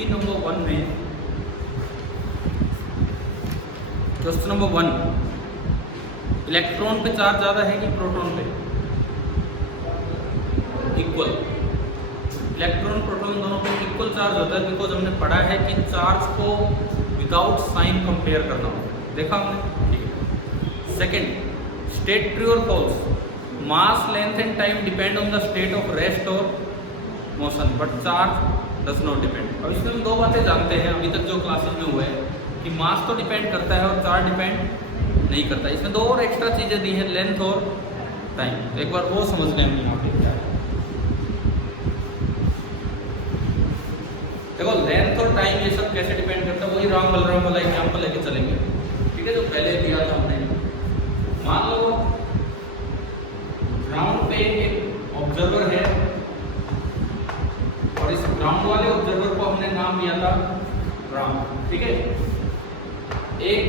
Question number 1 में, question number 1, electron पे charge ज़्यादा है कि प्रोटॉन पे? इक्वल। इलेक्ट्रॉन प्रोटॉन दोनों पे इक्वल चार्ज होता है, बिकॉज हमने पढ़ा है कि चार्ज को विदाउट साइन कंपेयर करना होता है, देखा हमने, ठीक है। सेकेंड, स्टेट ट्रू और false, mass length and time depend on the state of rest और motion but charge does not depend. अब इसमें हम दो बातें जानते हैं अभी तक जो क्लासेस में हुए हैं कि मास तो डिपेंड करता है और चार्ज डिपेंड नहीं करता। इसमें दो और एक्स्ट्रा चीज़ें दी हैं, लेंथ और टाइम, तो एक बार वो समझ लें हम यहाँ पे क्या है। देखो लेंथ और टाइम ये सब कैसे डिपेंड करता है, वही राम बलराम वाला एग्जाम्पल लेके चलेंगे, ठीक है, जो पहले दिया था हमने। मान लो ग्राउंड पे एक ऑब्जर्वर है और इस ग्राउंड वाले ऑब्जर्वर को हमने नाम दिया था राम, ठीक है। एक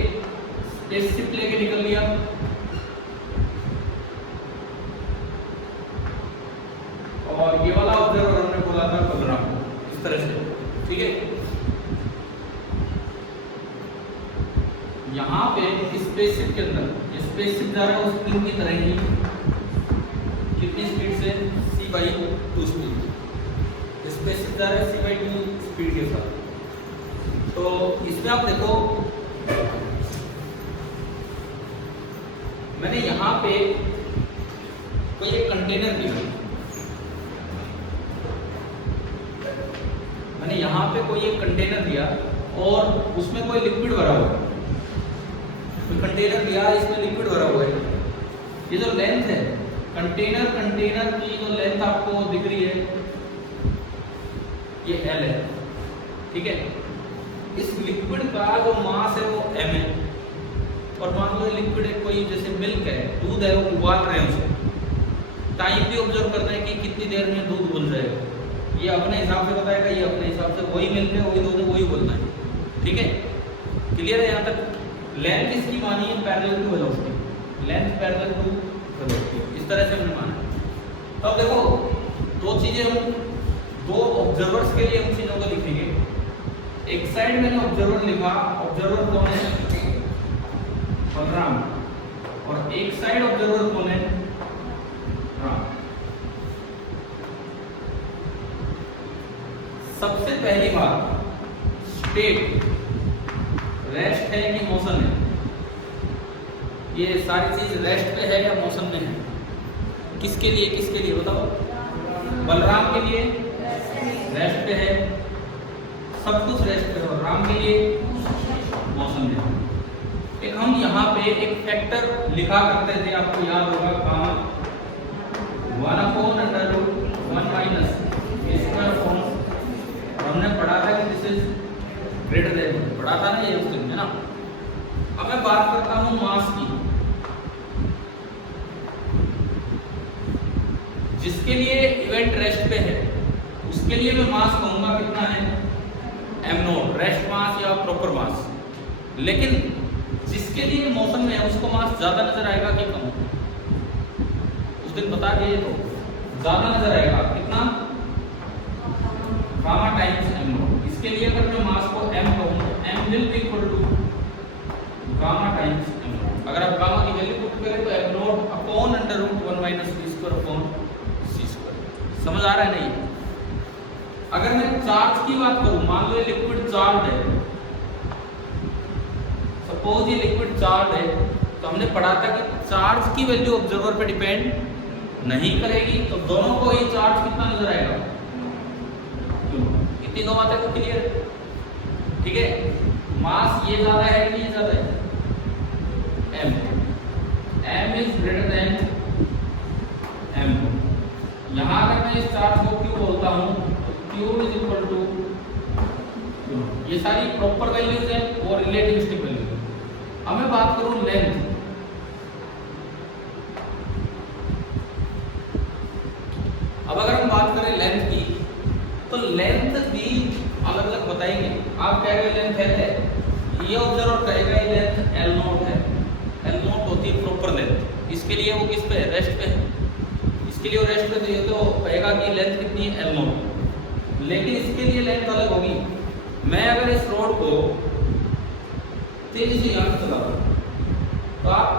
स्पेसशिप लेके निकल लिया और ये वाला ऑब्जर्वर हमने बोला था बलराम, इस तरह से, ठीक है। यहाँ पे स्पेसशिप के अंदर स्पेसशिप जा रहा है उस पिन की तरह ही, कितनी स्पीड से? c/2 speed. स्पेसशिप जा रहा है c/2 स्पीड के साथ। तो इसमें आप देखो मैंने यहाँ पे कोई एक कंटेनर लिया, मैंने यहाँ पे कोई एक कंटेनर दिया और उसमें कोई लिक्विड भरा हुआ है, तो कंटेनर दिया इसमें लिक्विड भरा हुआ है। ये जो लेंथ है कंटेनर की जो लेंथ आपको दिख रही है ये L है, ठीक है। इस लिक्विड का जो मास है वो m है और मान लो लिक्विड है कोई जैसे मिल्क है, दूध है, वो उबाल रहे हैं उसे। टाइम भी ऑब्जर्व करना है कि कितनी देर में दूध उबल जाएगा, ये अपने हिसाब से बताएगा, ये अपने हिसाब से, वही मिल्क है वही दूध है वही बोलना है, ठीक है। क्लियर है यहाँ तक? लेंथ इसकी मानी है parallel to velocity, length parallel to velocity, इस तरह से हमने माना। अब देखो दो चीजें हम दो ऑब्जर्वर्स के लिए हम चीजों को लिखेंगे। एक साइड मैंने ऑब्जर्वर लिखा, ऑब्जर्वर कौन है? बलराम, और एक साइड ऑब्जर्वर कौन है? राम। सबसे पहली बात, स्टेट रेस्ट है कि मोशन है? ये सारी चीज रेस्ट पे है या मोशन में है? किसके लिए बताओ? बलराम के लिए रेस्ट पे है, सब कुछ रेस्ट पे है, और राम के लिए मोशन में है। एक हम यहाँ पे एक फैक्टर लिखा करते थे, आपको याद होगा, गामा 1/√1 माइनस स्क्वायर फॉर्म, हमने पढ़ा था कि दिस इज ग्रेटर देन, पढ़ा था ना ये उस दिन, है ना। अब मैं बात करता हूँ मास की, जिसके लिए इवेंट रेस्ट पे है उसके लिए मैं मास कहूंगा कितना है? m0, रेस्ट मास या प्रॉपर मास। लेकिन जिसके लिए मोशन में है उसको मास ज्यादा नजर आएगा कि कम? उस दिन बता दिए तो ज्यादा नजर आएगा, कितना? Gamma times m0। इसके लिए अगर मैं मास को m कहूं तो m will be equal to gamma times m0। अगर आप गामा की वैल्यू पुट करें तो m0/√1 माइनस v²/c²। समझ आ रहा है नहीं? अगर मैं चार्ज की बात करूं, मान लो ये लिक्विड चार्ज है, सपोज ये लिक्विड चार्ज है, तो हमने पढ़ा था कि चार्ज की वैल्यू ऑब्जर्वर पे डिपेंड नहीं करेगी, तो दोनों को ही चार्ज कितना नजर आएगा? इतनी दो बातें तो क्लियर है, ठीक है। मास ये ज्यादा है कि ये ज्यादा है? m is greater than m। यहाँ अगर मैं इस चार्ज को Q बोलता हूँ तो Q इज इक्वल टू, ये सारी प्रॉपर वैल्यूज है और रिलेटिविस्टिक वैल्यूज है। अब मैं बात करूं लेंथ, अब अगर हम बात करें लेंथ की तो लेंथ भी अलग अलग बताएंगे। आप कह रहे लेंथ है, ये ऑब्जर्वर कहेगा ये लेंथ L0 है, L0 होती है प्रॉपर लेंथ। इसके लिए वो किस पे है? रेस्ट पे है। इसके लिए वो रेस्ट पे तो ये तो कहेगा कि लेंथ कितनी है? L0। लेकिन इसके लिए लेंथ अलग होगी, मैं अगर इस रोड को तेजी से यहाँ चला तो आप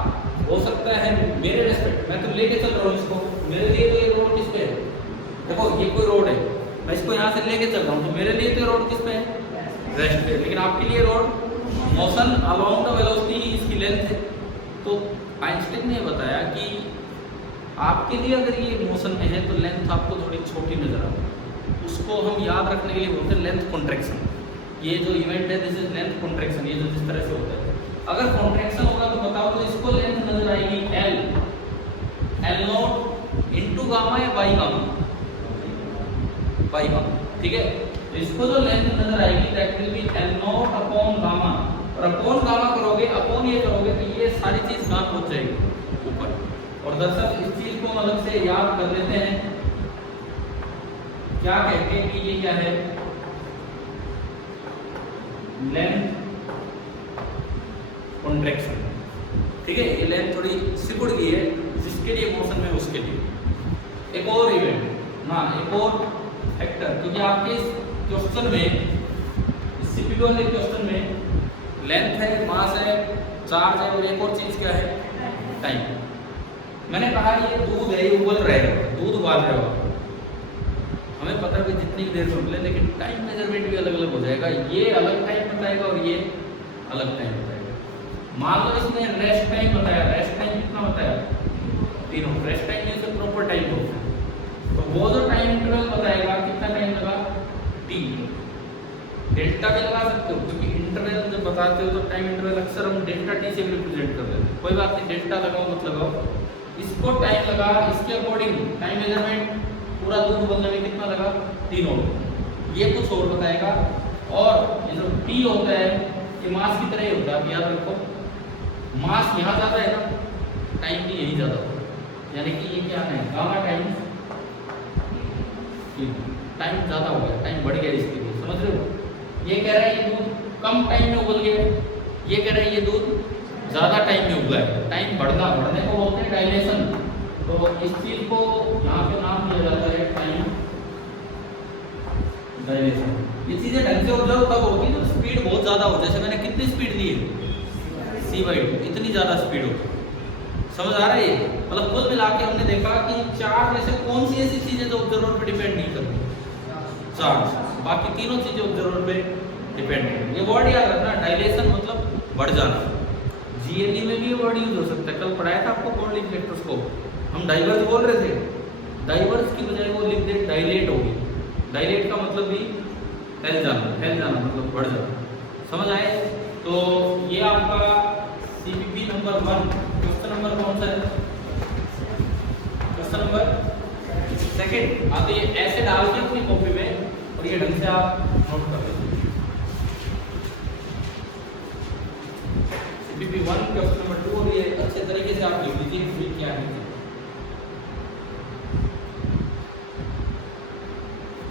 हो सकता है मेरे रेस्पेक्ट, मैं तो लेके चल रहा हूँ इसको, मेरे लिए तो ये रोड किस पे है? देखो ये कोई रोड है, मैं इसको यहाँ से लेके चल रहा हूँ, तो मेरे लिए तो रोड किस पे है? रेस्ट पे। लेकिन आपके लिए road motion along the velocity, इसकी लेंथ है। तो आइंस्टाइन ने बताया कि आपके लिए अगर ये मोशन में है तो लेंथ आपको थोड़ी छोटी नजर आती है, उसको हम याद रखने के लिए बोलते हैं लेंथ कॉन्ट्रैक्शन। ये जो इवेंट है दिस इज लेंथ कॉन्ट्रैक्शन, ये जो जिस तरह से होता है, अगर कॉन्ट्रैक्शन होगा तो बताओ तो इसको लेंथ नजर आएगी एल नॉट इंटू गामा या बाई गामा, बाई गामा, ठीक है। तो इसको जो लेंथ नजर आएगी that will be L not upon gamma, और अपॉन गामा करोगे, अपॉन ये करोगे तो ये सारी चीज कहाँ पहुंच जाएगी? ऊपर। और दरअसल इस चीज को अलग से याद कर लेते हैं, क्या कहते हैं कि ये क्या है? लेंथ कॉन्ट्रैक्शन, ठीक है। ये लेंथ थोड़ी सिकुड़ गई है, जिसके लिए मोशन में उसके लिए। एक और इवेंट ना, एक और फैक्टर, क्योंकि आपके इस क्वेश्चन में, सीपीयू वाले क्वेश्चन में लेंथ है, मास है, चार्ज है, और एक और चीज क्या है? टाइम। मैंने कहा ये दूध है, ये उबल रहेगा, दूध उबाल रहे हो, हमें पता है कि जितनी देर में उबले, लेकिन टाइम मेजरमेंट भी अलग अलग हो जाएगा। ये अलग टाइम बताएगा और ये अलग टाइम बताएगा। मान लो इसने रेस्ट टाइम बताया, रेस्ट टाइम कितना बताया? तीनों। रेस्ट टाइम में से प्रॉपर टाइम होता है, तो वो जो टाइम इंटरवल बताएगा कितना टाइम लगा? टी। डेल्टा भी लगा सकते हो, क्योंकि इंटरवल जब बताते हो तो टाइम इंटरवल अक्सर हम डेल्टा टी से भी रिप्रेजेंट कर देते हैं। कोई बात नहीं, डेल्टा लगाओ मत लगाओ, इसको टाइम लगा, इसके अकॉर्डिंग टाइम मेजरमेंट पूरा दूध उबलने में कितना लगा? तीनों। ये कुछ और बताएगा। और ये जो टी होता है ये मास की तरह ही होता है, आप याद रखो। मास यहाँ ज़्यादा है ना, टाइम भी यही ज़्यादा होता है, यानी कि ये क्या है? गामा टाइम, टाइम ज़्यादा हो गया, टाइम बढ़ गया इसके लिए, समझ रहे हो? ये कह रहा है ये दूध कम टाइम में उबल गया, ये कह रहा है ये दूध ज़्यादा टाइम में उबला है। टाइम बढ़ना, बढ़ने को बोलते हैं डायलेशन। तो इस चीज को यहाँ पे नाम दिया जाता है टाइम डायलेशन। ये चीजें ढंग से ऑब्जर्व तब होगी जब स्पीड बहुत ज्यादा हो। जैसे मैंने कितनी स्पीड दी है? c/2, इतनी ज्यादा स्पीड हो। समझ आ रहा है? मतलब कुल मिला के हमने देखा कि चार में से कौन सी ऐसी चीजें जो ऑब्जर्वर पे डिपेंड नहीं करती? चार। बाकी तीनों चीजें ऑब्जर्वर पे डिपेंड है। ये वर्ड याद रखना, डायलेशन मतलब बढ़ जाना। जीएलई में भी ये वर्ड यूज हो सकता है। कल पढ़ाया था आपको कॉर्डिंग इलेक्ट्रोस्कोप, हम डाइवर्स बोल रहे थे, डाइवर्स की बजाय वो लिख दे डायलेट होगी। डायलेट का मतलब भी फैल जाना, फैल जाना मतलब बढ़ जाना। समझ आए? तो ये आपका सीपीपी नंबर 1 क्वेश्चन नंबर कौन सा है? Question number second. आप ये ऐसे डाल के अपनी कॉपी में और ये ढंग से आप नोट कर लीजिए। सीपीपी 1 क्वेश्चन नंबर 2, और ये अच्छे तरीके से आप लिख लीजिए क्या है।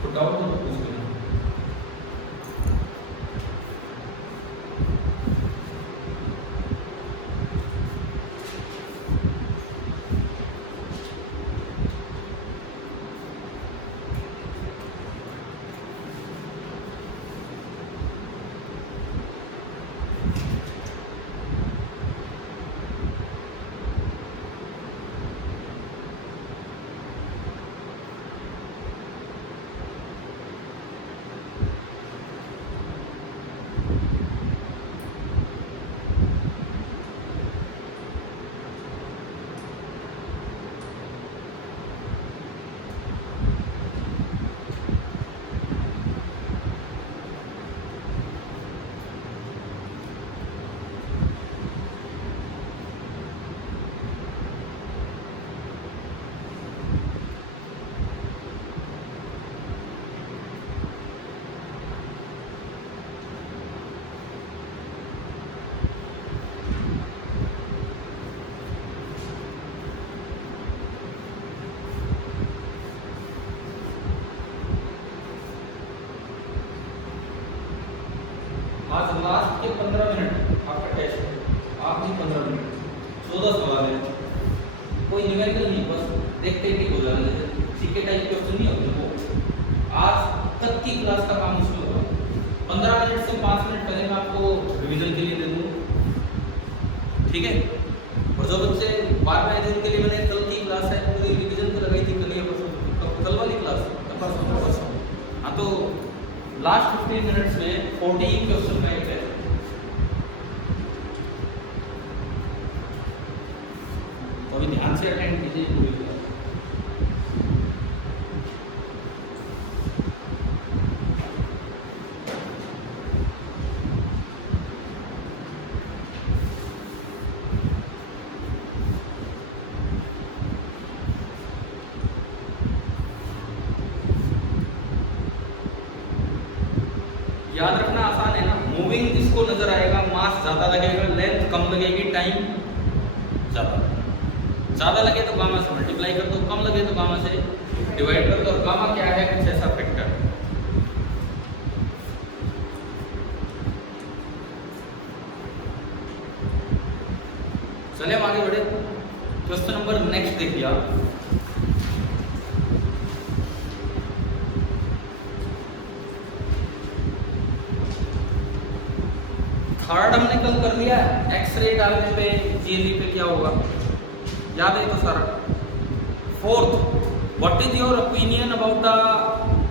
तो डाउट हो तो पूछ लेना। आज लास्ट के 15 मिनट आपका टेस्ट है, आखिरी 15 मिनट 14 सवाल है। कोई न्यूमेरिकल नहीं, बस देखते ही हो जाना, जैसे सीके टाइप क्वेश्चन नहीं होते वो। आज तक की क्लास का काम उसमें होगा। 15 मिनट से 5 मिनट पहले मैं आपको रिवीजन के लिए दे दूँगा, ठीक है। और जो बच्चे बार बार दिन के लिए मैंने कल की क्लास है पूरी रिवीजन तो लगाई थी, कल या परसों कल वाली क्लास परसों, हाँ, तो लास्ट 15 मिनट्स में 40 क्वेश्चन बैंक है। तो अभी ध्यान से अटेंड कीजिए पूरी क्लास। याद रखना आसान है ना, मूविंग किसको नजर आएगा, मास ज्यादा लगेगा, लेंथ कम लगेगी, टाइम ज्यादा लगे तो गामा से मल्टीप्लाई कर दो, कम लगे तो गामा से डिवाइड कर दो। और गामा क्या है, कुछ ऐसा फैक्टर। चलिए हम आगे बढ़े। क्वेश्चन नंबर नेक्स्ट देखिए आप। थर्ड हमने कल कर लिया, एक्सरे डालने पे जीएलई पे क्या होगा, याद है तो सारा। Fourth, what is your opinion about the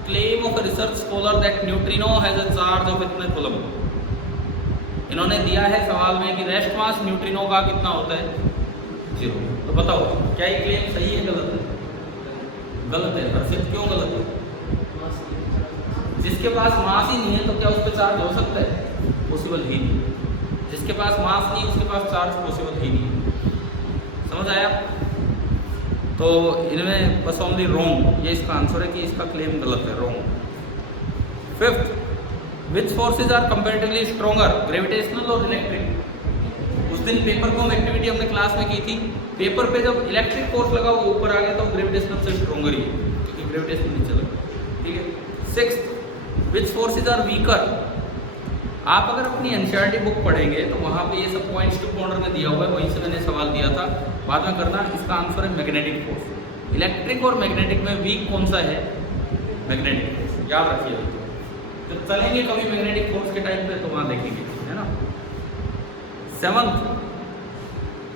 claim of a research scholar that neutrino has a charge of इतने कूलम। इन्होंने दिया है सवाल में कि रेस्ट मास न्यूट्रिनो का कितना होता है, 0। तो बताओ क्या ये क्लेम सही है गलत है? गलत है। हर्षित क्यों गलत है? जिसके पास मास ही नहीं है तो क्या उस पर चार्ज हो सकता है? पॉसिबल ही नहीं। जिसके पास मास नहीं उसके पास चार्ज पॉसिबल ही नहीं। समझ आया? तो इनमें बस ओनली रोंग, ये इसका आंसर है कि इसका क्लेम गलत है, wrong. Fifth, which forces are comparatively stronger, gravitational और इलेक्ट्रिक। उस दिन पेपर कॉम एक्टिविटी हमने क्लास में की थी। पेपर पे जब इलेक्ट्रिक फोर्स लगा वो ऊपर आ गया तो ग्रेविटेशनल से स्ट्रॉन्गर ही है, क्योंकि ग्रेविटेशन नीचे लगा। ठीक है। Sixth, which forces are weaker. आप अगर अपनी एनसीईआरटी बुक पढ़ेंगे तो वहाँ पे ये सब पॉइंट्स टू कॉर्नर में दिया हुआ है, वहीं से मैंने सवाल दिया था, बाद में करना। इसका आंसर है मैग्नेटिक फोर्स। इलेक्ट्रिक और मैग्नेटिक में वीक कौन सा है? मैग्नेटिक फोर्स, याद रखिए। जब चलेंगे कभी मैग्नेटिक फोर्स के टाइम पे तो वहाँ देखेंगे, है ना। सेवंथ,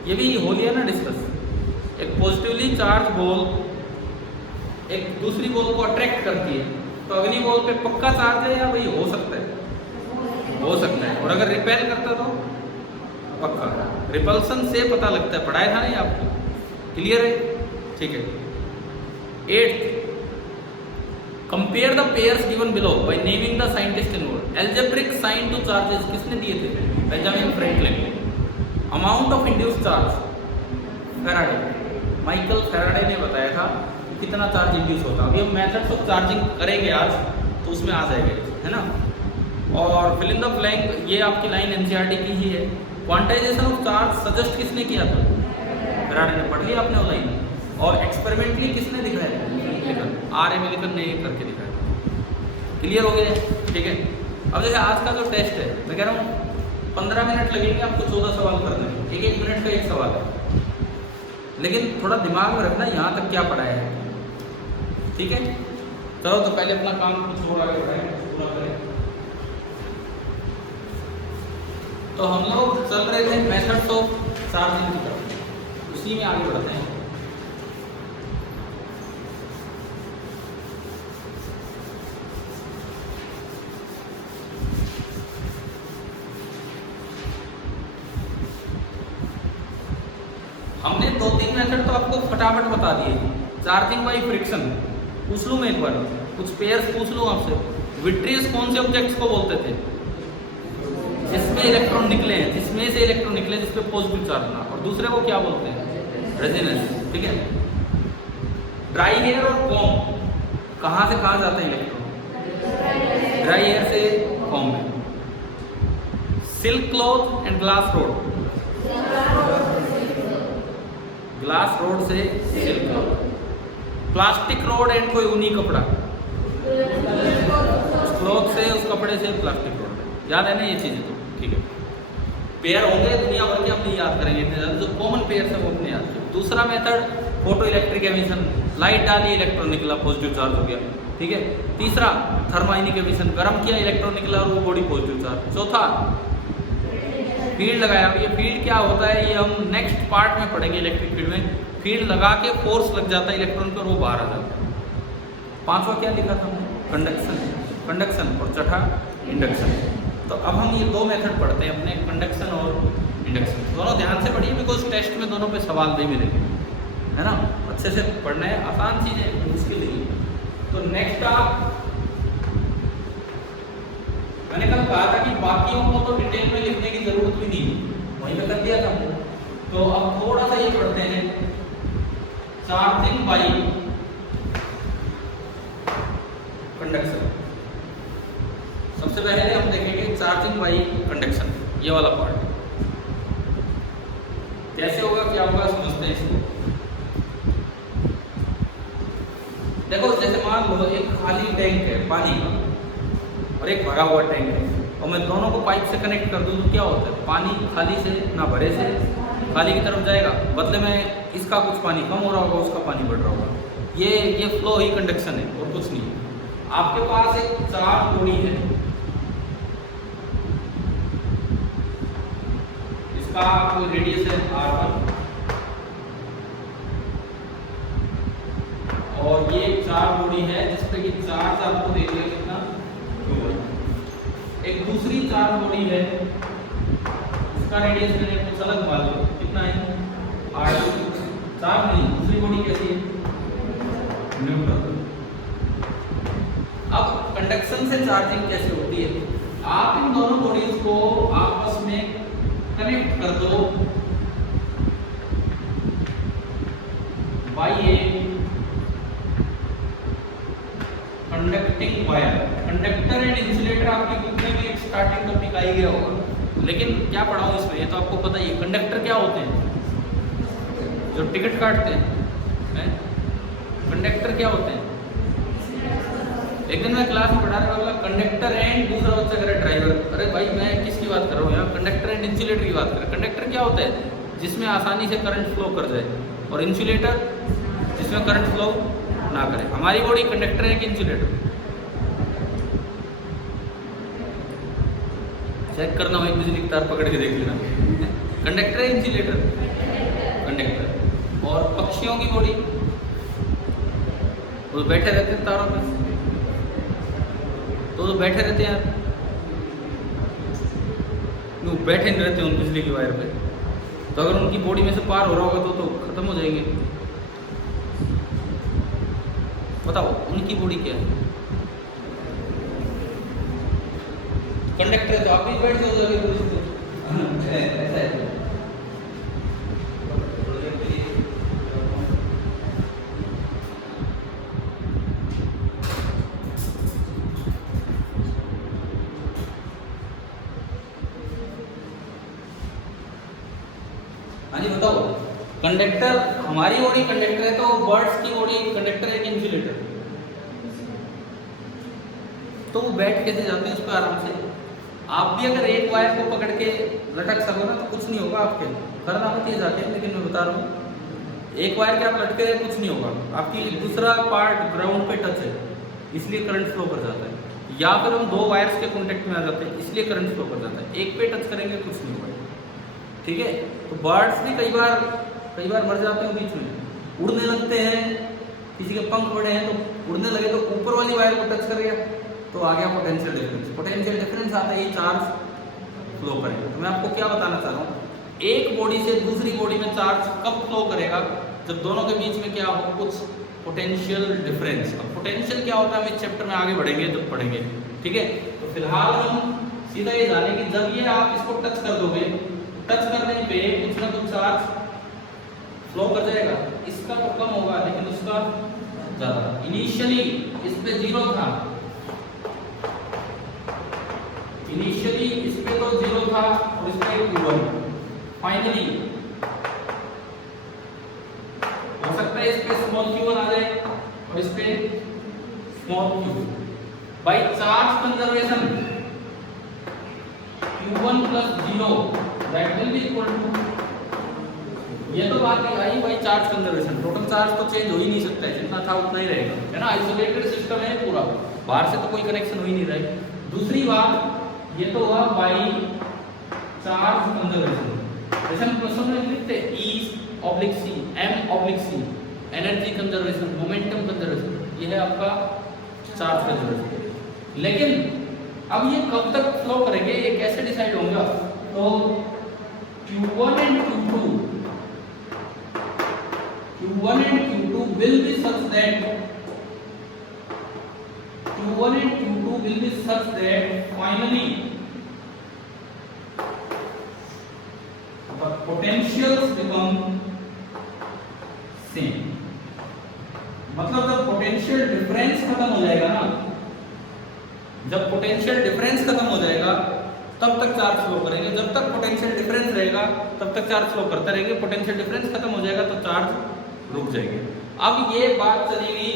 ये भी हो गया ना डिस्कस। एक पॉजिटिवली चार्ज बॉल एक दूसरी बॉल को अट्रैक्ट करती है, तो अगली बॉल पे पक्का चार्ज है या भाई हो सकता है? हो सकता है। और अगर रिपेल करता तो पक्का। रिपल्सन से पता लगता है, पढ़ाया था नहीं आपको? क्लियर है? ठीक है। 8th, compare the pairs given below by naming the scientist involved. Algebraic sign to charges किसने दिए थे? Benjamin Franklin. Amount of induced charge, Faraday. Michael Faraday ने बताया था कि कितना चार्ज इंड्यूस होता है। अभी हम मेथड्स ऑफ चार्जिंग करेंगे आज, तो उसमें आ जाएगा, है ना। और फिल इन द ब्लैंक, ये आपकी लाइन एनसीईआरटी की ही है। क्वांटाइजेशन ऑफ चार्ज सजेस्ट किसने किया था? फैराडे ने। पढ़ लिया आपने वो लाइन। और एक्सपेरिमेंटली किसने दिखाया? लिकन। आर एम लिकन ने करके दिखाया। क्लियर हो गया? ठीक है। अब जैसे आज का जो टेस्ट है, मैं कह रहा हूँ 15 मिनट लगेंगे आपको 14 सवाल करने में, एक मिनट का एक सवाल है। लेकिन थोड़ा दिमाग में रखना यहाँ तक क्या पढ़ाया है, ठीक है। चलो तो पहले अपना काम कुछ और आगे बढ़ाएं, पूरा करें। तो हम लोग चल रहे थे मेथड्स ऑफ चार्जिंग की तरफ, उसी में आगे बढ़ते हैं। हमने 2-3 मेथड तो आपको फटाफट बता दिए। चार्जिंग बाई फ्रिक्शन पूछ लूँ मैं एक बार, कुछ पेयर्स पूछ लूँ आपसे। विट्रियस कौन से ऑब्जेक्ट्स को बोलते थे? जिसमें इलेक्ट्रॉन निकले हैं, जिसमें से इलेक्ट्रॉन निकले जिसपे पॉजिटिव चार्ज ना, और दूसरे को क्या बोलते हैं? रेजोनेंस। ठीक है। ड्राई एयर और कॉम, कहाँ से कहाँ जाते हैं इलेक्ट्रॉन? ड्राई एयर से कॉम में। Silk cloth and glass rod, glass rod से silk cloth. Plastic rod and कोई ऊनी कपड़ा, उस क्लॉथ से, उस कपड़े से प्लास्टिक रोड। याद है ना ये चीजें? तो ठीक है। पेयर होंगे दुनिया भर के, हम नहीं याद करेंगे इतने ज्यादा, जो कॉमन पेयर है वो अपने याद करें। दूसरा method photo electric emission, light डाली इलेक्ट्रॉन निकला, पॉजिटिव चार्ज हो गया। ठीक है। तीसरा थर्माइनिक एमिशन, गर्म किया इलेक्ट्रॉन निकला और वो बॉडी पॉजिटिव चार्ज। चौथा फील्ड लगाया। अब ये फील्ड क्या होता है ये हम नेक्स्ट पार्ट में पढ़ेंगे। इलेक्ट्रिक फील्ड में फील्ड लगा के फोर्स लग जाता है इलेक्ट्रॉन पर, वो बाहर आ जाता है। पांचवा क्या लिखा था हमने? कंडक्शन और छठा इंडक्शन। तो अब हम ये दो मेथड पढ़ते हैं अपने, कंडक्शन और इंडक्शन। दोनों ध्यान से पढ़िए बिकॉज टेस्ट में दोनों पे सवाल भी मिलेंगे, है ना। अच्छे से पढ़ना है, आसान चीजें मुश्किल नहीं। तो नेक्स्ट आप, मैंने कल कहा था कि बाकियों को तो डिटेल में लिखने की जरूरत भी नहीं, वहीं पे कर दिया था। तो अब थोड़ा सा ये पढ़ते हैं, चार्जिंग बाई कंडक्शन। सबसे पहले हम देखेंगे चार्जिंग बाई कंडक्शन, ये वाला पार्ट कैसे होगा, क्या होगा, समझते हैं इसको। देखो जैसे मान लो एक खाली टैंक है पानी का और एक भरा हुआ टैंक है, और मैं दोनों को पाइप से कनेक्ट कर दूं तो क्या होता है, पानी खाली से ना भरे से खाली की तरफ जाएगा, बदले में इसका कुछ पानी कम हो रहा होगा, उसका पानी बढ़ रहा होगा। ये फ्लो ही कंडक्शन है और कुछ नहीं। आपके पास एक चार्ज बॉडी है, इसका कोई रेडियस है r1, और ये चार्ज बॉडी है जिसपे कि चार्ज आपको दे दिया कितना, q1। एक दूसरी चार्ज बॉडी है, इसका रेडियस मैंने कुछ अलग मान लो, कितना है r2। चार्ज नहीं, दूसरी बॉडी कैसी है, न्यूट्रल। अब कंडक्शन से चार्जिंग कैसे होती है, आप इन दोनों बॉडीज को आपस में कनेक्ट कर दो by a conducting wire. Conductor and insulator आपकी बुक में भी एक स्टार्टिंग टॉपिक आई गया होगा, लेकिन क्या पढ़ाऊं इसमें, ये तो आपको पता ही है। कंडक्टर क्या होते हैं, जो टिकट काटते हैं, कंडक्टर क्या होते हैं। एक दिन मैं क्लास में पढ़ा रहा था कंडक्टर एंड, दूसरा बच्चा कह रहा ड्राइवर। अरे भाई मैं किसकी बात कर रहा हूँ यहाँ, कंडक्टर एंड इंसुलेटर की बात कर रहा हूँ। कंडक्टर क्या होता है, जिसमें आसानी से करंट फ्लो कर जाए, और इंसुलेटर जिसमें करंट फ्लो ना करे। हमारी बॉडी कंडक्टर है कि इंसुलेटर, चेक करना, वही बिजली की तार पकड़ के देख लेना, कंडक्टर है इंसुलेटर, कंडक्टर। और पक्षियों की बॉडी, वो बैठे रहते हैं तारों पर, तो बैठे रहते हैं यार, बैठे नहीं रहते उन बिजली की वायर पे, तो अगर उनकी बॉडी में से पार हो रहा होगा तो खत्म हो जाएंगे। बताओ उनकी बॉडी क्या है, कंडक्टर है, तो आप भी बैठ जाओगे ऐसा है। बताओ कंडक्टर, हमारी बॉडी कंडक्टर है, तो बर्ड्स की बॉडी कंडक्टर है कि इंसुलेटर, तो वो बैठ कैसे जाते हैं उस पर आराम से। आप भी अगर एक वायर को पकड़ के लटक सको ना तो कुछ नहीं होगा आपके, करना मत ये जाके, लेकिन मैं बता रहा हूँ एक वायर के आप लटके रहे कुछ नहीं होगा, आपकी दूसरा पार्ट ग्राउंड पे टच है इसलिए करंट फ्लो कर जाता है, या फिर हम दो वायर्स के कॉन्टेक्ट में आ जाते हैं इसलिए करंट फ्लो कर जाता है। एक पे टच करेंगे कुछ नहीं होगा, ठीक है। तो बर्ड्स भी कई बार मर जाते हैं बीच में, उड़ने लगते हैं, किसी के पंख बड़े हैं तो उड़ने लगे तो ऊपर वाली वायर को टच कर गया तो आ गया पोटेंशियल डिफरेंस। पोटेंशियल डिफरेंस आता है ये चार्ज फ्लो करेगा। तो मैं आपको क्या बताना चाह रहा हूँ, एक बॉडी से दूसरी बॉडी में चार्ज कब फ्लो करेगा, जब दोनों के बीच में क्या हो, कुछ पोटेंशियल डिफरेंस। अब पोटेंशियल क्या होता है हम इस चैप्टर में आगे बढ़ेंगे जब पढ़ेंगे, ठीक है। तो फिलहाल हम सीधा ये जाने कि जब ये आप इसको टच कर दोगे, टच करने पे कुछ ना कुछ चार्ज फ्लो कर जाएगा, इसका तो कम होगा लेकिन उसका ज्यादा। इनिशियली इस पे 0 था, इनिशियली इस पे तो 0 था और इस पे 1, फाइनली हो सकता है इस पे स्मॉल q1 आ जाए और इस पे small q। By charge conservation q1 + 0 that will be equal to ये तो बात नहीं आई भाई चार्ज कंजर्वेशन, टोटल चार्ज तो चेंज हो ही नहीं सकता है, जितना था उतना ही रहेगा, है ना, आइसोलेटेड सिस्टम है पूरा, बाहर से तो कोई कनेक्शन हो ही नहीं रहा है। दूसरी बात ये तो हुआ बाई चार्ज कंजर्वेशन, जैसे हम क्वेश्चन में लिखते E oblique C, M oblique C, energy conservation, momentum conservation, ये है आपका चार्ज कंजर्वेशन। लेकिन अब ये कब तक फ्लो करेंगे, ये कैसे डिसाइड होगा, तो Q1 and Q2 will be such that Q1 and Q2 will be such that finally the potentials become same। मतलब जब पोटेंशियल डिफरेंस खत्म हो जाएगा ना, जब पोटेंशियल डिफरेंस खत्म हो जाएगा तब तक चार्ज फ्लो करेंगे, जब तक पोटेंशियल डिफरेंस रहेगा तब तक चार्ज फ्लो करते रहेंगे, पोटेंशियल डिफरेंस खत्म हो जाएगा तो चार्ज रुक जाएंगे। अब ये बात चली गई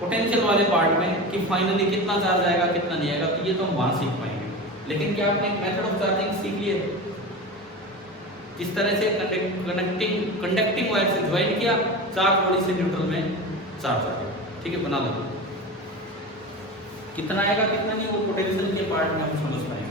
पोटेंशियल वाले पार्ट में कि फाइनली कितना चार्ज आएगा कितना नहीं आएगा, तो ये तो हम वहां सीख पाएंगे। लेकिन क्या आपने मेथड ऑफ चार्जिंग सीख लिया, किस तरह से कंडक्टिंग वायर से ज्वाइन किया, चार्ज बॉडी से न्यूट्रल में चार्ज आ गया, ठीक है, बना लो। कितना आएगा कितना नहीं वो पोटेंशियल के पार्ट में हम समझ पाएंगे।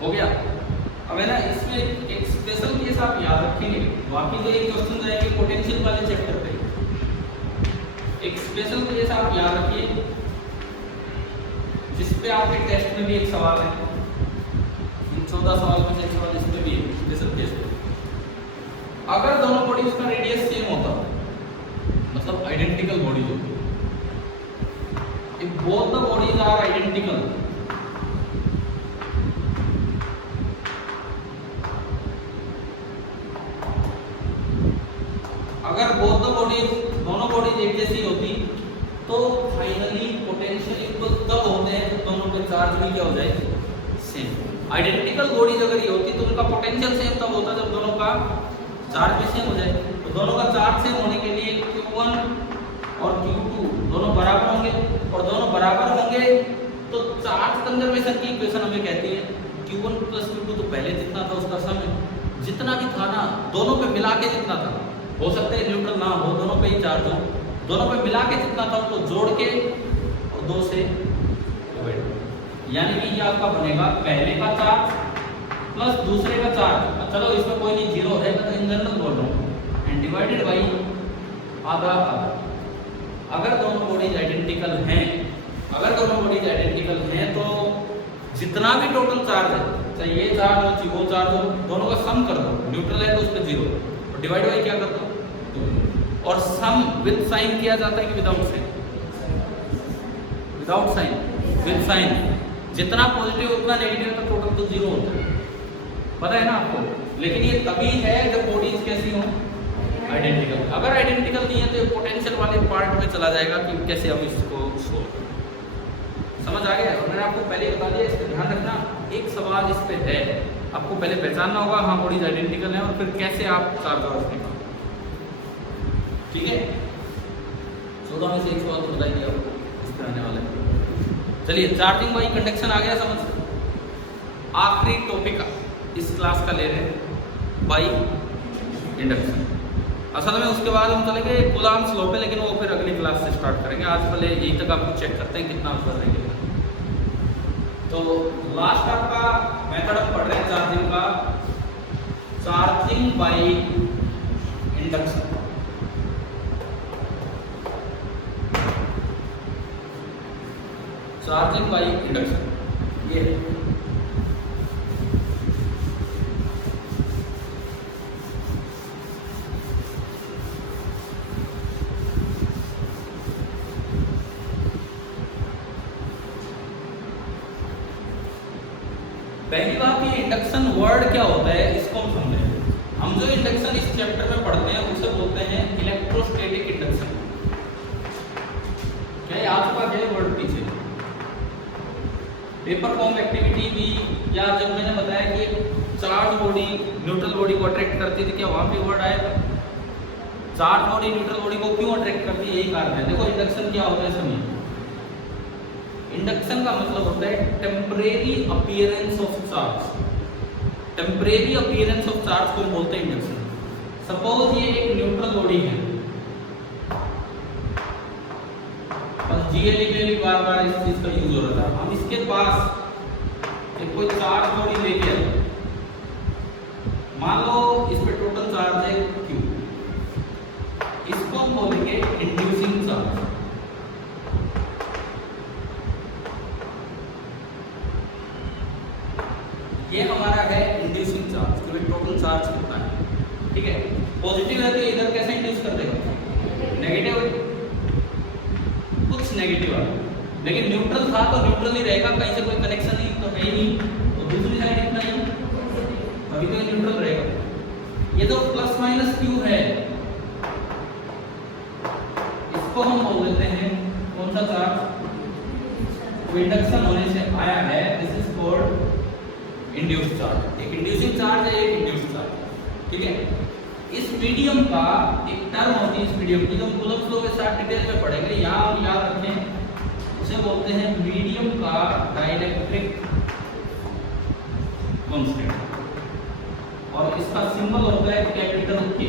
हो गया। अब है ना इसमें एक स्पेशल केस आप याद रखेंगे, बाकी तो एक क्वेश्चन जाएंगे पोटेंशियल वाले चैप्टर पे, एक स्पेशल केस आप याद रखिए जिस पे आपके टेस्ट में भी एक सवाल है, 14 सवाल में से एक सवाल इसमें भी है स्पेशल केस पे। अगर दोनों बॉडीज का रेडियस सेम होता, मतलब आइडेंटिकल बॉडीज होती, if both the bodies are identical, अगर बोथ द बॉडीज दोनों बॉडीज एक जैसी होती तो फाइनली पोटेंशियल इक्वल तब होते हैं तो दोनों के चार्ज भी क्या हो जाए, सेम। आइडेंटिकल बॉडीज अगर ये होती तो उनका पोटेंशियल सेम तब होता जब दोनों का चार्ज भी सेम हो जाए। तो दोनों का चार्ज सेम होने के लिए Q1 और Q2 दोनों बराबर होंगे, और दोनों बराबर होंगे तो चार्ज कंजर्वेशन की इक्वेशन हमें कहती है Q1 + Q2 तो पहले जितना था उसका सम है, जितना भी था ना दोनों पे मिला के जितना था, हो सकता है न्यूट्रल ना हो, दोनों पे ही चार्ज हो, दोनों पे मिला के जितना था उसको जोड़ के और 2 से डिवाइड, यानी कि ये आपका बनेगा पहले का चार्ज प्लस दूसरे का चार्ज। चलो इसमें कोई नहीं, जीरो है, मैं इन जनरल बोल रहा हूँ, एंड डिवाइडेड बाई आधा आधा। अगर दोनों बॉडीज आइडेंटिकल हैं, अगर दोनों बॉडीज आइडेंटिकल हैं तो जितना भी टोटल चार्ज है, चाहे ये चार्ज हो चाहे वो चार्ज हो, दोनों का सम कर दो, न्यूट्रल है तो उस पर जीरो, डिवाइड बाई क्या कर दो 2, और सम विद साइन किया जाता है कि without sign, without sign, with sign, जितना पॉजिटिव उतना नेगेटिव का टोटल तो जीरो होता है। पता है ना आपको। लेकिन ये तभी है जब बॉडीज कैसी हो, आइडेंटिकल। अगर आइडेंटिकल नहीं है तो पोटेंशियल वाले पार्ट में चला जाएगा कि कैसे हम इसको सोल्व। समझ आ गया। और मैंने आपको पहले बता दिया, इस पर ध्यान रखना। एक सवाल इस पे है, आपको पहले पहचानना होगा हाँ बॉडीज आइडेंटिकल है, और फिर कैसे आप चार्ज निकालो। ठीक है, 14 में से एक सवाल तो बताइए आपको इस तरह आने वाला है। चलिए, चार्जिंग बाई कंडक्शन आ गया समझ। आखिरी टॉपिक इस क्लास का ले रहे हैं बाई इंडक्शन। असल में उसके बाद हम चलेंगे कूलॉम्स लॉ पे, लेकिन वो फिर अगली क्लास से स्टार्ट करेंगे। आज पहले यही तक आपको चेक करते हैं कितना आंसर रहेंगे। तो लास्ट आपका मेथड हम पढ़ रहे हैं चार्जिंग का, charging by induction. Charging by induction ये पहली बात, ये इंडक्शन वर्ड क्या होता है इसको हम समझें। हम जो इंडक्शन इस चैप्टर में पढ़ते हैं उसे बोलते हैं इलेक्ट्रोस्टैटिक इंडक्शन। क्या याद होगा क्या वर्ड पीछे? पेपर फॉर्म एक्टिविटी भी, या जब मैंने बताया कि चार्ज बॉडी न्यूट्रल बॉडी को अट्रैक्ट करती थी, क्या वहां भी वर्ड आएगा? चार्ज बॉडी न्यूट्रल बॉडी को क्यों अट्रैक्ट करती है, यही कारण है। देखो इंडक्शन क्या होता है समझिए। इंडक्शन का मतलब होता है temporary appearance of charge. Temporary appearance of charge को बोलते हैं इंडक्शन। सपोज ये एक न्यूट्रल बॉडी है, बस जीएलई में भी बार बार इस चीज का यूज हो रहा था। हम इसके पास एक कोई चार्ज बॉडी लेके आए, मान लो इस पे टोटल चार्ज है Q, इसको हम बोलेंगे इंड्यूसिंग चार्ज। ये हमारा है इंड्यूसिंग चार्ज, कि टोटल चार्ज कितना है। ठीक है, पॉजिटिव है तो इधर कैसे इंड्यूस कर देगा, नेगेटिव, कुछ नेगेटिव आ। लेकिन न्यूट्रल था तो न्यूट्रल ही रहेगा, कहीं से कोई कनेक्शन नहीं तो है ही नहीं, तो दूसरी साइड इतना ही, अभी तो न्यूट्रल रहेगा। ये तो प्लस माइनस क्यू है, इसको हम बोल देते हैं कौन सा चार्ज, इंडक्शन होने से आया है, this is called induced charge. एक इंड्यूसिंग चार्ज है, एक इंड्यूस्ड चार्ज। ठीक है, इस मीडियम का एक टर्म होती है, इस मीडियम की जो हम कूलम्स लॉ के साथ डिटेल में पढ़ेंगे। यहाँ हम याद रखें, उसे बोलते हैं मीडियम का डाइलेक्ट्रिक कांस्टेंट, और इसका सिंबल होता है कैपिटल के।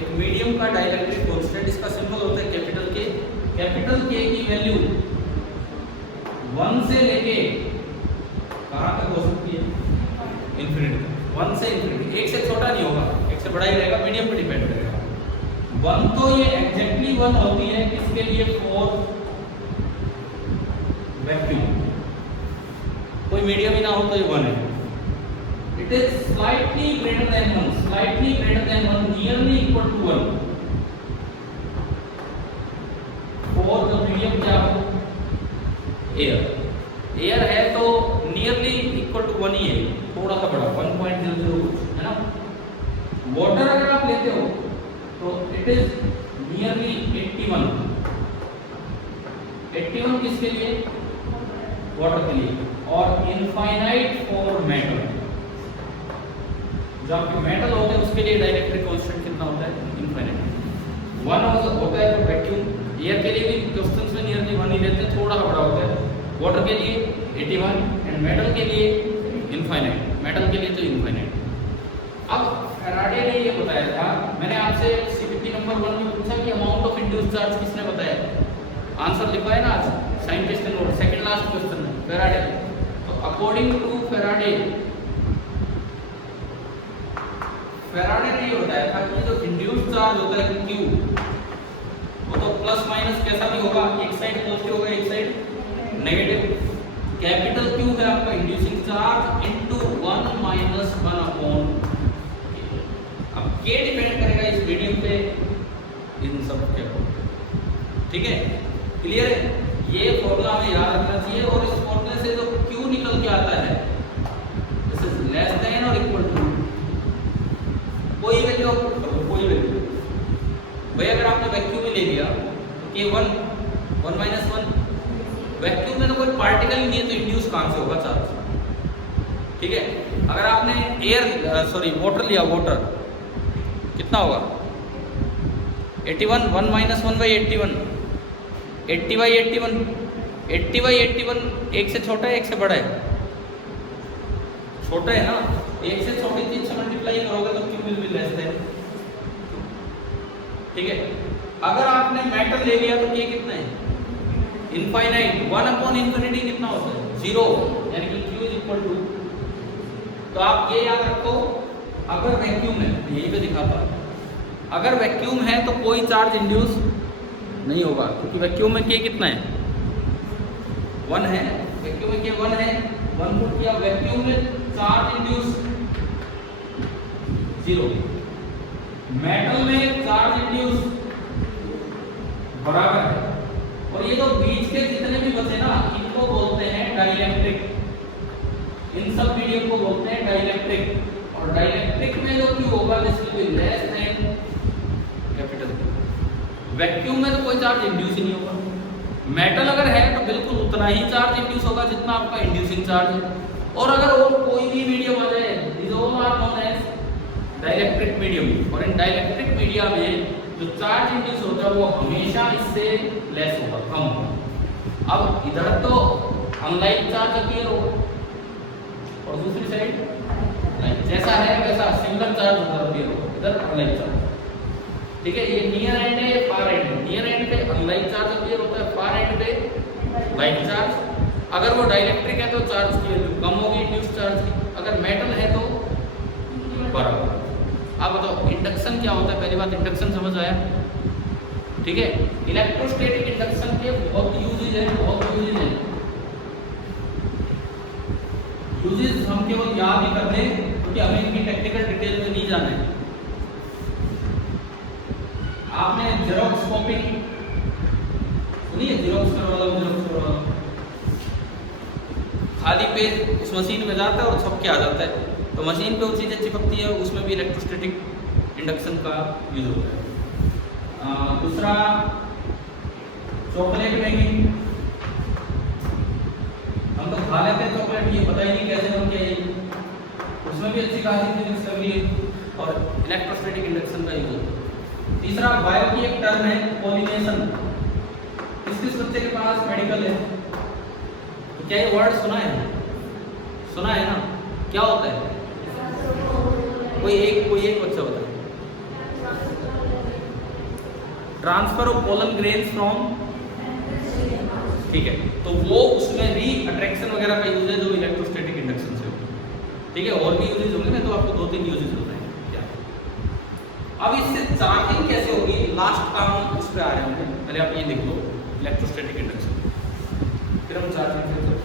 एक मीडियम का डाइलेक्ट्रिक कांस्टेंट, इसका सिंबल होता है कैपिटल के। कैपिटल के की वैल्यू 1 से लेके कहाँ तक हो सकती है, इन्फिनिटी। 1 से इन्फिनिटी, एक से छोटा नहीं होगा, एक से बड़ा ही रहेगा, मीडियम पे डिपेंड करेगा। 1 तो ये एग्जैक्टली 1 होती है किसके लिए, फॉर वैक्यूम। कोई मीडियम ही ना हो तो ये 1 है। It is slightly greater than 1, slightly greater than 1, nearly equal to 1 for the medium क्या हो, एयर। एयर है तो नियरली इक्वल टू 1 ही है, थोड़ा सा बड़ा 1.00 है ना। वाटर अगर आप लेते हो तो इट इज नियरली 81। 81 किसके लिए, वाटर के लिए। और इनफाइनाइट फॉर मेटल, जो आपके मेटल होते हैं उसके लिए डाइलेक्ट्रिक कांस्टेंट कितना होता है, इनफाइनाइट। 1 होता है तो वैक्यूम। एयर के लिए भी क्वेश्चंस में नियरली 1 ही लेते हैं, थोड़ा बड़ा होता है। वाटर के लिए 81 एंड मेटल के लिए इनफाइनाइट, मेटल के लिए तो इनफाइनाइट। अब फैराडे ने ये बताया था, मैंने आपसे सीपीपी नंबर 1 में पूछा कि अमाउंट ऑफ इंड्यूस्ड चार्ज किसने बताया, आंसर लिखा है ना आज साइंटिस्ट ने नोट, सेकंड लास्ट क्वेश्चन में फैराडे। तो अकॉर्डिंग टू फैराडे ने ये बताया था कि जो इंड्यूस्ड चार्ज होता है Q, वो तो प्लस माइनस कैसा भी होगा, एक साइड पॉजिटिव होगा, एक साइड नेगेटिव। कैपिटल Q है आपका inducing charge into 1 minus 1 upon. अब K डिपेंड करेगा इस मीडियम पे, इन सब के। ठीक है, क्लियर है? ये फॉर्मूला हमें याद रखना चाहिए, और इस फॉर्मूले से जो Q निकल के आता है, दिस इज लेस देन और इक्वल टू कोई वैल्यू, कोई वैल्यू भाई अगर आपने वैक्यूम में ले लिया तो के 1 माइनस 1, वैक्यूम में तो कोई पार्टिकल ही नहीं है तो इंड्यूस कहां से होगा चार्ज, ठीक है। अगर आपने वाटर लिया, वाटर कितना होगा 81, 1 माइनस 1 बाई 81, 80 बाई 81, 80 बाई 81 एक से छोटा है एक से बड़ा है, छोटा है ना, एक से छोटी चीज से मल्टीप्लाई करोगे तो क्यों विल बी लेस देन, ठीक है। अगर आपने मेटल ले लिया तो ये कितना है इनफाइनाइट, 1 अपॉन इन्फिनिटी कितना होता है 0, यानी कि Q इज इक्वल टू, तो आप ये याद रखो अगर वैक्यूम है, यही पे दिखाता है, अगर वैक्यूम है तो कोई चार्ज इंड्यूस नहीं होगा क्योंकि वैक्यूम में K कितना है 1 है, वैक्यूम में K 1 है, 1 पुट किया, वैक्यूम में चार्ज इंड्यूस 0, मेटल में चार्ज इंड्यूस बराबर है, और ये जो बीच के जितने भी बचे ना इनको बोलते हैं डाइलेक्ट्रिक, इन सब मीडियम को बोलते हैं डाइलेक्ट्रिक, और डाइलेक्ट्रिक में जो Q होगा this will be less than capital, vacuum में तो कोई चार्ज इंड्यूस ही नहीं होगा, मेटल अगर है तो बिल्कुल उतना ही चार्ज इंड्यूस होगा जितना आपका इंड्यूसिंग चार्ज है, और अगर और कोई भी मीडियम आ जाए this all are known as dielectric medium, और इन डाइलेक्ट्रिक मीडिया में जो चार्ज इंड्यूस होता है वो हमेशा इससे लेस होगा, कम होगा। अब इधर तो अनलाइक चार्ज अपीयर होगा और दूसरी साइड जैसा है वैसा सिमिलर चार्ज उधर अपीयर होगा, इधर अनलाइक चार्ज, ठीक है। ये नियर एंड है, फार एंड है, नियर एंड पे अनलाइक चार्ज अपीयर होता है, फार एंड पे लाइक चार्ज। अगर वो डाइलेक्ट्रिक है तो चार्ज की वैल्यू कम होगी इंड्यूस चार्ज की, अगर मेटल है तो बराबर। अब बताओ इंडक्शन क्या होता है, पहली बात इंडक्शन समझ आया, ठीक है। इलेक्ट्रोस्टैटिक इंडक्शन के बहुत यूजेज है, बहुत यूजेज है, यूजेज हम केवल याद ही कर लें क्योंकि हमें इनकी टेक्निकल डिटेल में नहीं जाना है। आपने जेरोक्स कॉपी सुनी है, जेरोक्स करवा लो, खाली पेज उस मशीन में जाता है और छप के आ जाता है, तो मशीन पे वो चीज़ें चिपकती है, उसमें भी इलेक्ट्रोस्टैटिक इंडक्शन का यूज होता है। दूसरा चॉकलेट मेकिंग, हम तो खा लेते हैं चॉकलेट, ये पता ही नहीं कैसे बन गया, उसमें भी अच्छी खासी फिजिक्स लग रही है और इलेक्ट्रोस्टैटिक इंडक्शन का यूज होता है। तीसरा बायो की एक टर्म है पॉलिनेशन, किस बच्चे के पास मेडिकल है तो क्या ये वर्ड सुना है ना, क्या होता है, कोई एक बच्चा बताए, transfer of pollen grains from, ठीक है, तो वो उसमें री अट्रैक्शन वगैरह का यूज है जो इलेक्ट्रोस्टैटिक इंडक्शन से होगा, ठीक है। और भी यूजेज होंगे, मैं तो आपको 2-3 यूजेज बताएंगे क्या। अब इससे चार्जिंग कैसे होगी, लास्ट काम उस पर आ रहे होंगे, पहले आप ये देख लो इलेक्ट्रोस्टैटिक इंडक्शन, फिर हम चार्जिंग करते हैं।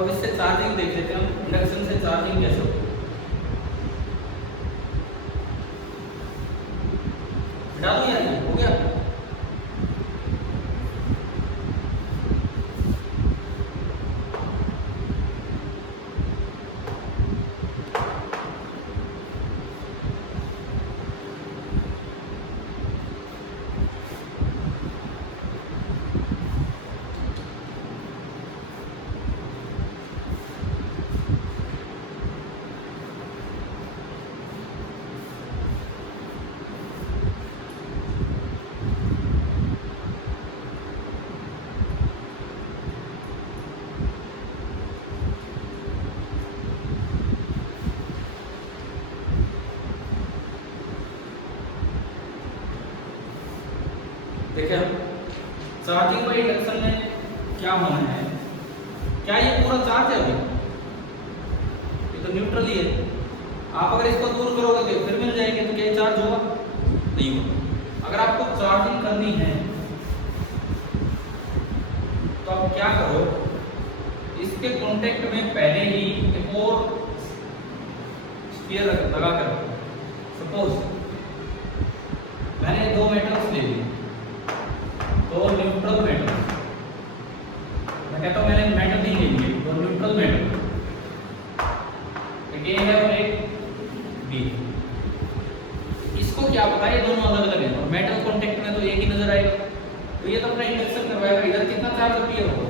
तो अब इससे चार्जिंग देख लेते हैं हम, इंडक्शन से चार्जिंग कैसे होती है। हटा दो यार, हो गया। देखिए चार्जिंग बाय इंडक्शन में क्या होना है, क्या ये पूरा चार्ज है अभी? ये तो न्यूट्रल ही है। आप अगर इसको दूर करोगे तो फिर मिल जाएंगे, तो क्या ये चार्ज होगा? नहीं होगा। अगर आपको चार्जिंग करनी है तो आप क्या करो, इसके कांटेक्ट में पहले ही एक और स्फीयर लगा कर रखो। सपोज मैंने दो मेटल्स ले लिए, तो न्यूट्रल मेटल, मैं कहता हूं मैंने मेटल नहीं ले लिए, तो न्यूट्रल मेटल, एक ए है और एक बी। इसको क्या पता है ये दोनों अलग अलग है, और मेटल कांटेक्ट में तो एक ही नजर आएगा, तो ये तो अपना इंडक्शन करवाएगा। इधर कितना चार्ज अपीयर होगा?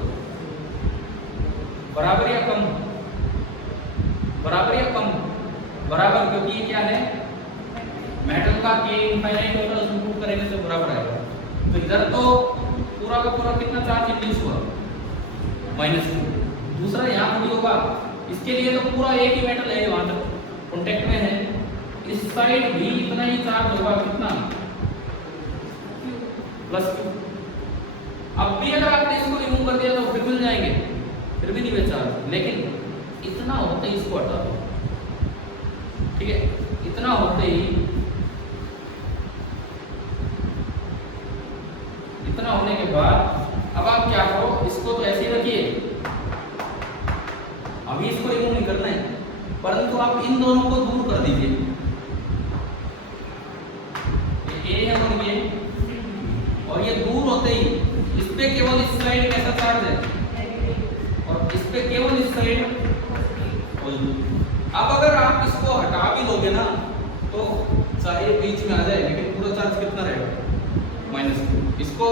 बराबर या कम? बराबर या कम? बराबर, क्योंकि ये क्या है, मेटल का के इनफाइनाइट होगा, उसमें पुट करेंगे तो बराबर आएगा। तो इधर तो पूरा का पूरा कितना चार्ज इंड्यूस हुआ? -2। दूसरा यहाँ थोड़ी होगा, इसके लिए तो पूरा एक ही मेटल है, वहां तक कांटेक्ट में है, इस साइड भी इतना ही चार्ज होगा, कितना? +Q। अब भी अगर आपने इसको रिमूव कर दिया तो फिर मिल जाएंगे, फिर भी नहीं हुए चार्ज, लेकिन इतना होते ही इसको हटा दो, ठीक है? इतना होते ही, इतना होने के बाद अब आप क्या करो, इसको तो ऐसे ही रखिए, अभी इसको रिमूव नहीं करना है, परंतु आप इन दोनों को दूर कर दीजिए। ये है और ये दूर होते ही इस पे केवल इस साइड कैसा चार्ज है, और इस पे केवल इस साइड। अब अगर आप इसको हटा भी दोगे ना, तो चाहे बीच में आ जाए, लेकिन पूरा चार्ज कितना रहेगा? -Q। इसको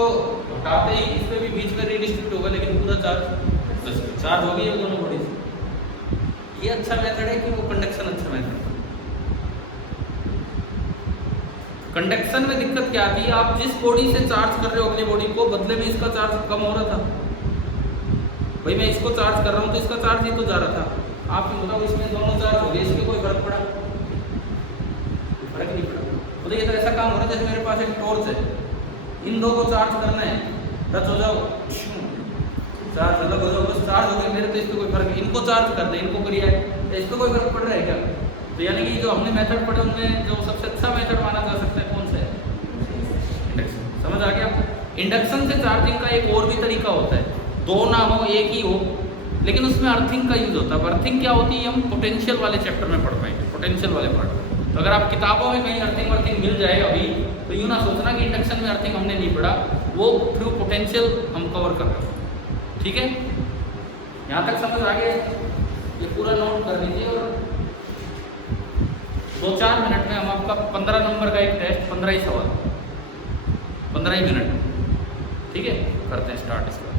हटाते ही इस पे भी बीच में रीडिस्ट्रीब्यूट होगा, लेकिन पूरा चार्ज हो गया दोनों बॉडी से। ये अच्छा मेथड है कि वो कंडक्शन अच्छा मेथड है। कंडक्शन में दिक्कत क्या आती है, आप जिस बॉडी से चार्ज कर रहे हो अपनी बॉडी को, बदले में इसका चार्ज कम हो रहा था। भाई मैं इसको चार्ज कर रहा हूँ तो इसका चार्ज ही तो जा रहा था, आप ये बताओ इसमें दोनों चार्ज हो गए, इसमें कोई फर्क पड़ा? फर्क नहीं पड़ा। तो ये तो ऐसा काम हो रहा है जैसे मेरे पास एक टॉर्च है, इन दो को चार्ज करना है, टच हो जाओ, चार्ज अलग हो जाओ, बस चार्ज हो गए मेरे, तो इस पर कोई फर्क, इनको चार्ज कर दे, इनको करिए, इस पर कोई फर्क पड़ रहा है क्या? तो यानी कि जो हमने मेथड पढ़े उनमें जो सबसे अच्छा मेथड माना जा सकता है कौन सा है? इंडक्शन। समझ आ गया? इंडक्शन से चार्जिंग का एक और भी तरीका होता है, दो ना हो एक ही हो, लेकिन उसमें अर्थिंग का यूज होता है। अर्थिंग क्या होती है हम पोटेंशियल वाले चैप्टर में पढ़ पाएंगे, पोटेंशियल वाले पार्ट। तो अगर आप किताबों में कहीं अर्थिंग मिल जाए अभी, तो यूँ ना सोचना कि इंडक्शन में अर्थिंग हमने नहीं पढ़ा, वो थ्रू पोटेंशियल हम कवर कर रहे हैं। ठीक है, यहाँ तक समझ आ गया? ये पूरा नोट कर लीजिए, और 2-4 मिनट में हम आपका 15 नंबर का एक टेस्ट, 15 ही सवाल, 15 ही मिनट, ठीक है, करते हैं स्टार्ट इसका।